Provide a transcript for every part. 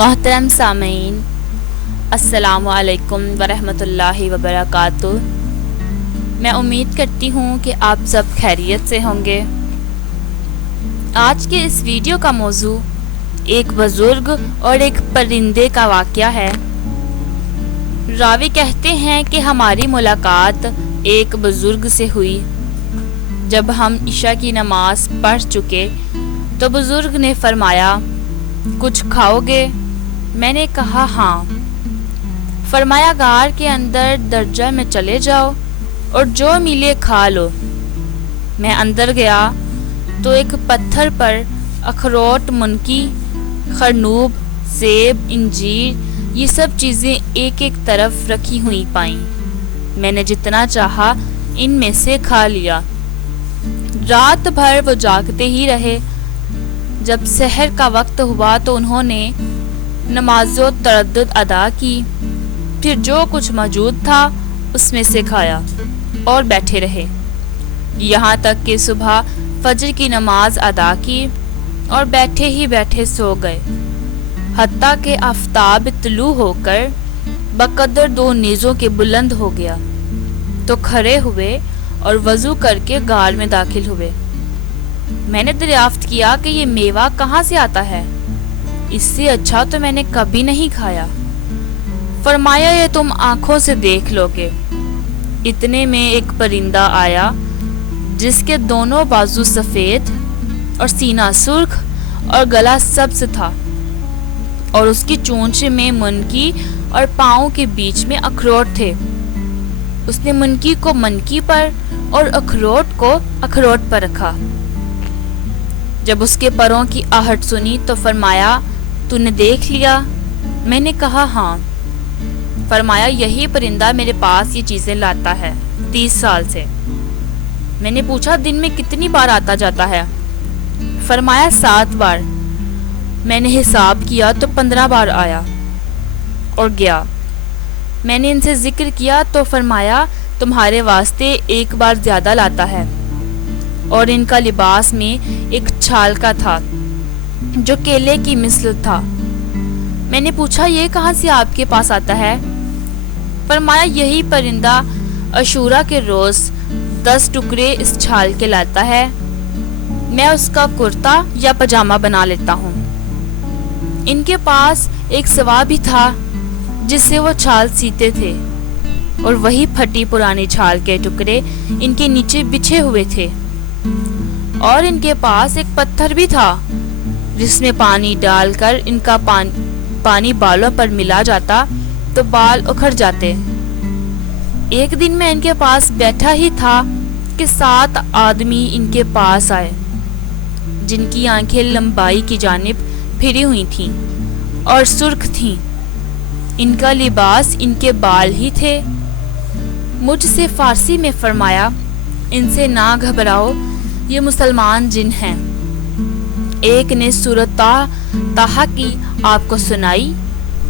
محترم سامعین، السلام علیکم ورحمۃ اللہ وبرکاتہ۔ میں امید کرتی ہوں کہ آپ سب خیریت سے ہوں گے۔ آج کے اس ویڈیو کا موضوع ایک بزرگ اور ایک پرندے کا واقعہ ہے۔ راوی کہتے ہیں کہ ہماری ملاقات ایک بزرگ سے ہوئی۔ جب ہم عشاء کی نماز پڑھ چکے تو بزرگ نے فرمایا، کچھ کھاؤ گے؟ میں نے کہا ہاں۔ فرمایا، غار کے اندر درجہ میں چلے جاؤ اور جو ملے کھا لو۔ میں اندر گیا تو ایک پتھر پر اخروٹ، منکی، خرنوب، سیب، انجیر، یہ سب چیزیں ایک ایک طرف رکھی ہوئی پائیں۔ میں نے جتنا چاہا ان میں سے کھا لیا۔ رات بھر وہ جاگتے ہی رہے۔ جب سحر کا وقت ہوا تو انہوں نے نماز و تردد ادا کی، پھر جو کچھ موجود تھا اس میں سے کھایا اور بیٹھے رہے، یہاں تک کہ صبح فجر کی نماز ادا کی اور بیٹھے ہی بیٹھے سو گئے، حتیٰ کہ آفتاب طلوع ہو کر بقدر 2 نیزوں کے بلند ہو گیا تو کھڑے ہوئے اور وضو کر کے غار میں داخل ہوئے۔ میں نے دریافت کیا کہ یہ میوہ کہاں سے آتا ہے؟ اس سے اچھا تو میں نے کبھی نہیں کھایا۔ فرمایا، یہ تم آنکھوں سے دیکھ لو گے۔ اتنے میں ایک پرندہ آیا جس کے دونوں بازو سفید اور سینہ سرخ اور گلا سبز تھا، اور اس کی چونچ میں منکی اور پاؤں کے بیچ میں اخروٹ تھے۔ اس نے منکی کو منکی پر اور اخروٹ کو اخروٹ پر رکھا۔ جب اس کے پروں کی آہٹ سنی تو فرمایا، تو نے دیکھ لیا؟ میں نے کہا ہاں۔ فرمایا، یہی پرندہ میرے پاس یہ چیزیں لاتا ہے 30 سال سے۔ میں نے پوچھا، دن میں کتنی بار آتا جاتا ہے؟ فرمایا، 7 بار۔ میں نے حساب کیا تو 15 بار آیا اور گیا۔ میں نے ان سے ذکر کیا تو فرمایا، تمہارے واسطے 1 بار زیادہ لاتا ہے، اور ان کا لباس میں ایک چھال کا تھا جو کیلے کی مثل تھا۔ میں نے پوچھا، یہ کہاں سے آپ کے پاس آتا ہے؟ فرمایا، یہی پرندہ عاشوراء کے روز 10 ٹکڑے اس چھال کے لاتا ہے، میں اس کا کرتا یا پاجامہ بنا لیتا ہوں۔ ان کے پاس ایک سوا بھی تھا جس سے وہ چھال سیتے تھے، اور وہی پھٹی پرانی چھال کے ٹکڑے ان کے نیچے بچھے ہوئے تھے، اور ان کے پاس ایک پتھر بھی تھا جس میں پانی ڈال کر ان کا پانی بالوں پر ملا جاتا تو بال اکھڑ جاتے۔ ایک دن میں ان کے پاس بیٹھا ہی تھا کہ 7 آدمی ان کے پاس آئے، جن کی آنکھیں لمبائی کی جانب پھری ہوئی تھیں اور سرخ تھیں۔ ان کا لباس ان کے بال ہی تھے۔ مجھ سے فارسی میں فرمایا، ان سے نہ گھبراؤ، یہ مسلمان جن ہیں۔ ایک نے سورۃ طٰہٰ کی آپ کو سنائی،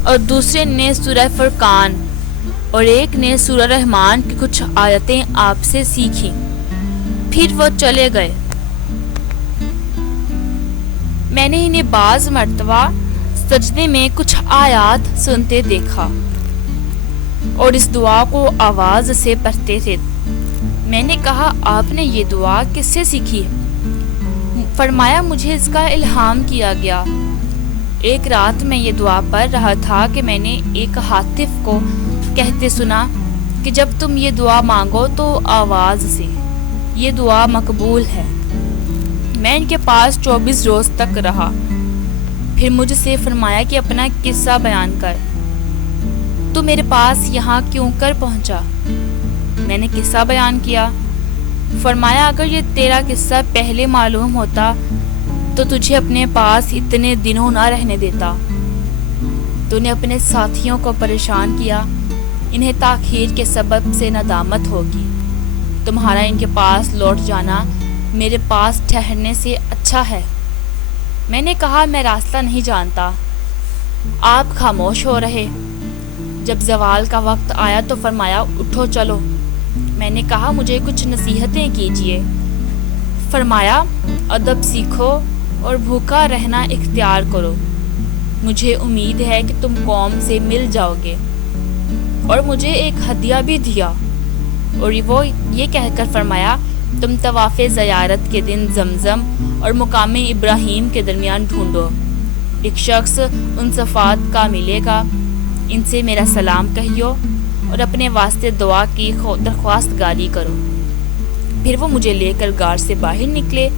اور دوسرے نے سورہ فرقان، اور ایک نے سورہ رحمان کی کچھ آیتیں آپ سے سیکھی، پھر وہ چلے گئے۔ میں نے انہیں بعض مرتبہ سجدے میں کچھ آیات سنتے دیکھا اور اس دعا کو آواز سے پڑھتے تھے۔ میں نے کہا، آپ نے یہ دعا کس سے سیکھی؟ فرمایا، مجھے اس کا الہام کیا گیا۔ ایک رات میں یہ دعا پڑھ رہا تھا کہ میں نے ایک ہاتف کو کہتے سنا کہ جب تم یہ دعا مانگو تو آواز سے، یہ دعا مقبول ہے۔ میں ان کے پاس 24 روز تک رہا، پھر مجھ سے فرمایا کہ اپنا قصہ بیان کر، تو میرے پاس یہاں کیوں کر پہنچا؟ میں نے قصہ بیان کیا۔ فرمایا، اگر یہ تیرا قصہ پہلے معلوم ہوتا تو تجھے اپنے پاس اتنے دنوں نہ رہنے دیتا۔ تو نے اپنے ساتھیوں کو پریشان کیا، انہیں تاخیر کے سبب سے ندامت ہوگی۔ تمہارا ان کے پاس لوٹ جانا میرے پاس ٹھہرنے سے اچھا ہے۔ میں نے کہا، میں راستہ نہیں جانتا۔ آپ خاموش ہو رہے۔ جب زوال کا وقت آیا تو فرمایا، اٹھو چلو۔ میں نے کہا، مجھے کچھ نصیحتیں کیجیے۔ فرمایا، ادب سیکھو اور بھوکا رہنا اختیار کرو۔ مجھے امید ہے کہ تم قوم سے مل جاؤ گے، اور مجھے ایک ہدیہ بھی دیا، اور وہ یہ کہہ کر فرمایا تم طواف زیارت کے دن زمزم اور مقام ابراہیم کے درمیان ڈھونڈو، ایک شخص ان صفات کا ملے گا، ان سے میرا سلام کہیو اور اپنے واسطے دعا کی درخواست گاری کرو۔ پھر وہ مجھے لے کر غار سے باہر نکلے۔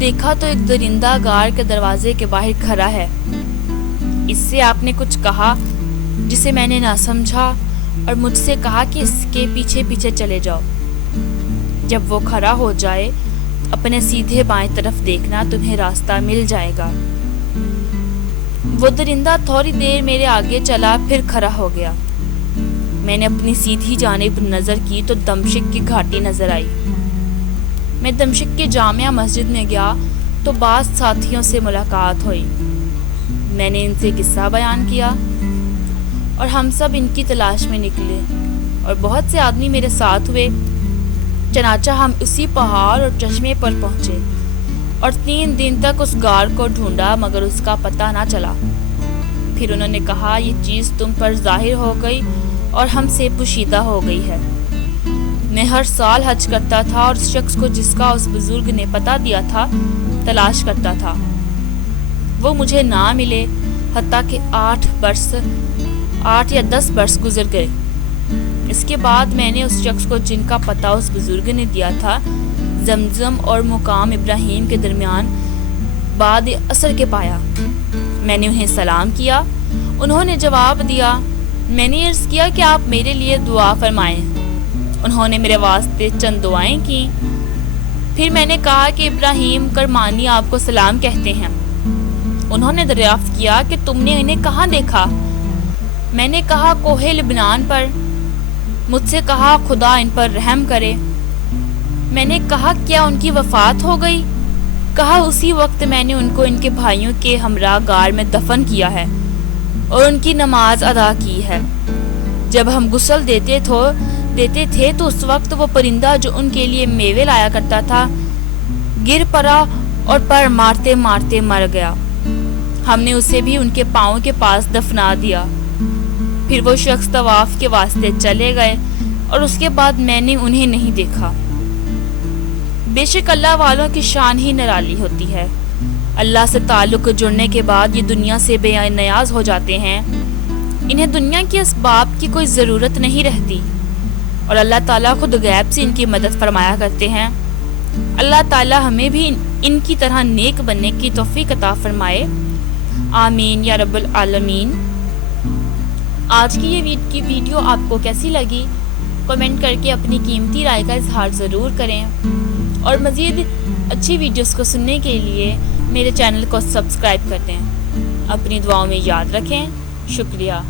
دیکھا تو ایک درندہ غار کے دروازے کے باہر کھڑا ہے۔ اس سے آپ نے کچھ کہا جسے میں نے نہ سمجھا، اور مجھ سے کہا کہ اس کے پیچھے پیچھے چلے جاؤ۔ جب وہ کھڑا ہو جائے اپنے سیدھے بائیں طرف دیکھنا، تمہیں راستہ مل جائے گا۔ وہ درندہ تھوڑی دیر میرے آگے چلا، پھر کھڑا ہو گیا۔ میں نے اپنی سیدھی جانب نظر کی تو دمشق کی گھاٹی نظر آئی۔ میں دمشق کی جامع مسجد میں گیا تو بعض ساتھیوں سے ملاقات ہوئی۔ میں نے ان سے قصہ بیان کیا اور ہم سب ان کی تلاش میں نکلے، اور بہت سے آدمی میرے ساتھ ہوئے۔ چنانچہ ہم اسی پہاڑ اور چشمے پر پہنچے اور 3 دن تک اس غار کو ڈھونڈا، مگر اس کا پتہ نہ چلا۔ پھر انہوں نے کہا یہ چیز تم پر ظاہر ہو گئی اور ہم سے پوشیدہ ہو گئی ہے۔ میں ہر سال حج کرتا تھا اور اس شخص کو جس کا اس بزرگ نے پتہ دیا تھا تلاش کرتا تھا۔ وہ مجھے نہ ملے، حتیٰ کہ 8 یا 10 برس گزر گئے۔ اس کے بعد میں نے اس شخص کو جن کا پتہ اس بزرگ نے دیا تھا زمزم اور مقام ابراہیم کے درمیان بعد عصر کے پایا۔ میں نے انہیں سلام کیا، انہوں نے جواب دیا۔ میں نے عرض کیا کہ آپ میرے لیے دعا فرمائیں۔ انہوں نے میرے واسطے چند دعائیں کیں۔ پھر میں نے کہا کہ ابراہیم کرمانی آپ کو سلام کہتے ہیں۔ انہوں نے دریافت کیا کہ تم نے انہیں کہاں دیکھا؟ میں نے کہا کوہ لبنان پر۔ مجھ سے کہا خدا ان پر رحم کرے۔ میں نے کہا کیا ان کی وفات ہو گئی؟ کہا اسی وقت میں نے ان کو ان کے بھائیوں کے ہمراہ غار میں دفن کیا ہے اور ان کی نماز ادا کی ہے۔ جب ہم غسل دیتے تھے تو اس وقت وہ پرندہ جو ان کے لیے میوے لایا کرتا تھا گر پڑا اور پر مارتے مارتے مر گیا۔ ہم نے اسے بھی ان کے پاؤں کے پاس دفنا دیا۔ پھر وہ شخص طواف کے واسطے چلے گئے اور اس کے بعد میں نے انہیں نہیں دیکھا۔ بے شک اللہ والوں کی شان ہی نرالی ہوتی ہے۔ اللہ سے تعلق جڑنے کے بعد یہ دنیا سے بے نیاز ہو جاتے ہیں۔ انہیں دنیا کے اسباب کی کوئی ضرورت نہیں رہتی، اور اللہ تعالیٰ خود غیب سے ان کی مدد فرمایا کرتے ہیں۔ اللہ تعالیٰ ہمیں بھی ان کی طرح نیک بننے کی توفیق عطا فرمائے، آمین یا رب العالمین۔ آج کی یہ ویڈیو آپ کو کیسی لگی؟ کمنٹ کر کے اپنی قیمتی رائے کا اظہار ضرور کریں، اور مزید اچھی ویڈیوز کو سننے کے لیے میرے چینل کو سبسکرائب کر دیں۔ اپنی دعاؤں میں یاد رکھیں۔ شکریہ۔